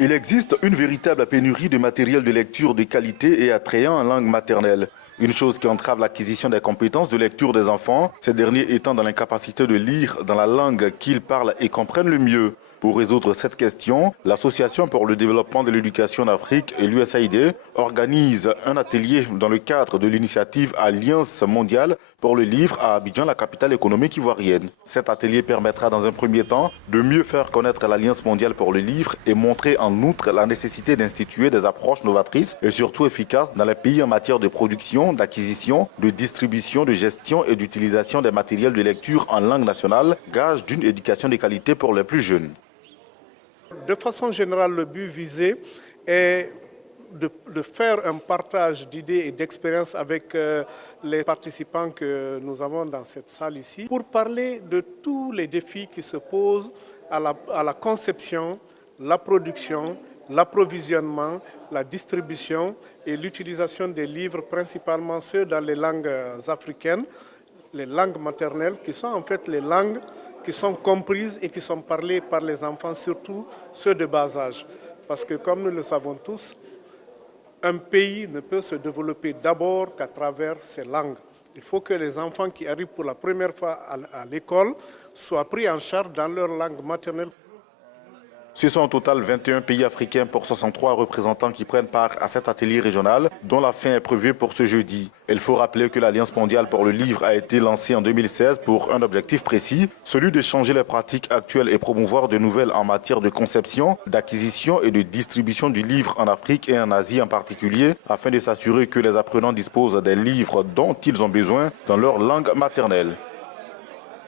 Il existe une véritable pénurie de matériel de lecture de qualité et attrayant en langue maternelle. Une chose qui entrave l'acquisition des compétences de lecture des enfants, ces derniers étant dans l'incapacité de lire dans la langue qu'ils parlent et comprennent le mieux. Pour résoudre cette question, l'Association pour le développement de l'éducation en Afrique et l'USAID organisent un atelier dans le cadre de l'initiative Alliance mondiale pour le livre à Abidjan, la capitale économique ivoirienne. Cet atelier permettra dans un premier temps de mieux faire connaître l'Alliance mondiale pour le livre et montrer en outre la nécessité d'instituer des approches novatrices et surtout efficaces dans les pays en matière de production, d'acquisition, de distribution, de gestion et d'utilisation des matériels de lecture en langue nationale, gage d'une éducation de qualité pour les plus jeunes. De façon générale, le but visé est de faire un partage d'idées et d'expériences avec les participants que nous avons dans cette salle ici pour parler de tous les défis qui se posent à la conception, la production, l'approvisionnement, la distribution et l'utilisation des livres, principalement ceux dans les langues africaines, les langues maternelles qui sont en fait les langues qui sont comprises et qui sont parlées par les enfants, surtout ceux de bas âge. Parce que comme nous le savons tous, un pays ne peut se développer d'abord qu'à travers ses langues. Il faut que les enfants qui arrivent pour la première fois à l'école soient pris en charge dans leur langue maternelle. Ce sont au total 21 pays africains pour 63 représentants qui prennent part à cet atelier régional dont la fin est prévue pour ce jeudi. Il faut rappeler que l'Alliance mondiale pour le livre a été lancée en 2016 pour un objectif précis, celui de changer les pratiques actuelles et promouvoir de nouvelles en matière de conception, d'acquisition et de distribution du livre en Afrique et en Asie en particulier, afin de s'assurer que les apprenants disposent des livres dont ils ont besoin dans leur langue maternelle.